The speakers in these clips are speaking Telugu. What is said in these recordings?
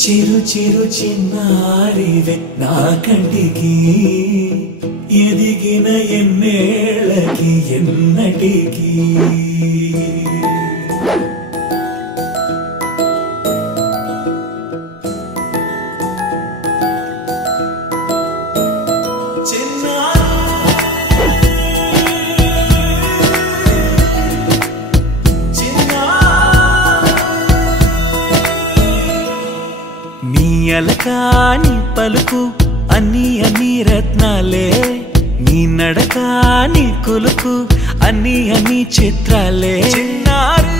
చిరు చిరు చిన్నారివే నా కంటికి ఎదిగిన ఎన్నేళ్ళకి ఎన్నటికి అలకాని పలుకు అన్ని అన్ని రత్నాలే నీ నడకాని కులుకు అన్ని అన్ని చిత్రాలే చిన్నారు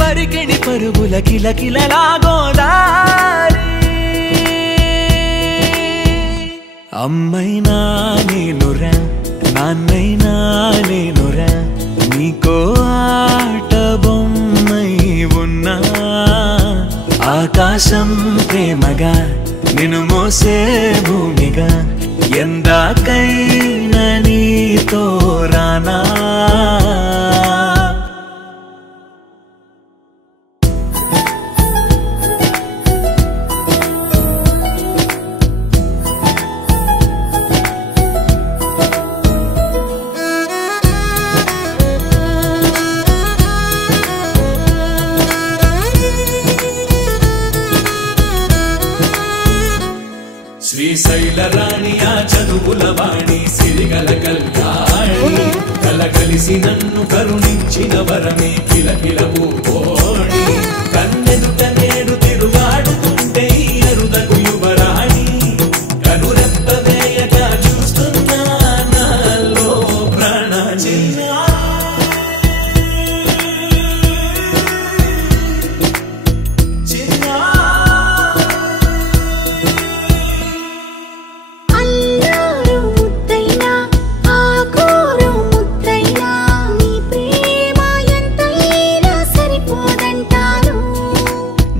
పరికిణి పరుగుల కిలకిలలాగోదారి అమ్మైనా నేనురా నాన్నైనా నేనురా నీకో ఆట బొమ్మై ఉన్నా ఆకాశం ప్రేమగా నిన్ను మోసే భూమిగా ఎందాకైనా నీతో రానా శ్రీశైల రాణి ఆ చదువుల వాణి సిరిగల కళ్యాణి కలకలిసి నన్ను కరుణించిన వరమే కిలకిల పూకోణి కన్నెదుట నేడు తిరుగాడుతుంటే అరుదకు యువరాణి కనురెప్ప వేయగా చూస్తున్నా నాలో ప్రాణ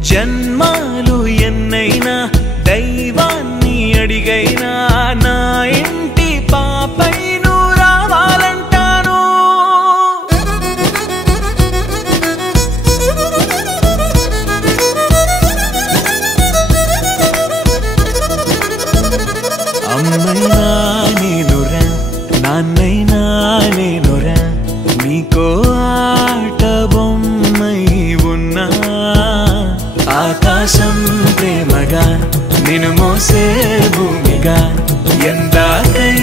జన్మాలు ఎన్నైనా దైవాన్ని అడిగైనా నా ఇంటి పాపై నువ్వు రావాలంటాను అమ్మైనా నేనురా నాన్నైనా నేనురా నీకో ఆట బొమ్మై ఉన్నా ఆకాశం ప్రేమగా నిన్ను మోసే భూమిగా ఎందాకై